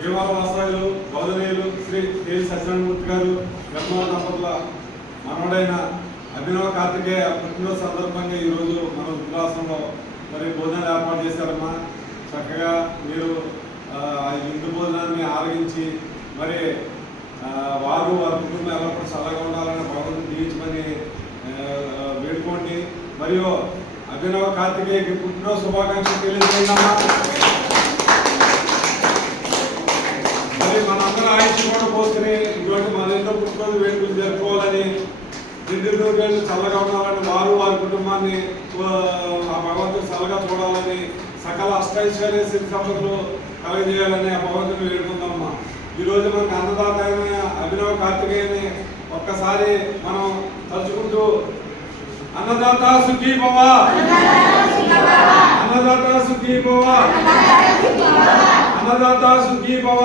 భీమాల వాసాయులు శ్రీ కె సత్యనారాయణమూర్తి గారు బ్రహ్మ దంపతుల మనవడైన అభినవ కార్తికేయ పుట్టినరోజు సందర్భంగా ఈరోజు మన ఉద్రాసంలో మరి భోజనాలు ఏర్పాటు చేశారమ్మా. చక్కగా మీరు ఆ, భోజనాన్ని ఆరగించి మరి వారు వారి కుటుంబం ఎల్లప్పుడూ చల్లగా ఉండాలని భగవంతుని దీవించమని వేడుకోండి. మరియు అభినవ కార్తికేయకి పుట్టినరోజు శుభాకాంక్షలు తెలియజేయండమ్మా మరి మనందరం ఆయుష్ కూడా పోసుకుని ఇటువంటి మన ఇంట్లో పుట్టుకొని వేడుకలు జరుపుకోవాలని నిండు నూరేళ్ళు చల్లగా ఉండాలని వారు వారి కుటుంబాన్ని ఆ, భగవంతుడు చల్లగా చూడాలని సకల అష్టైశ్వర్య సిద్ధి సంపదలు కలగజేయాలని ఆ భగవంతుని వేడుకుందామమ్మా. ఈరోజు మనకు అన్నదాత అయిన అభినవ కార్తికేయని ఒక్కసారి మనం తలుచుకుంటూ అన్నదాత సుఖీ భవ అన్నదాత సుఖీ భవ అన్నదాత సుఖీ భవ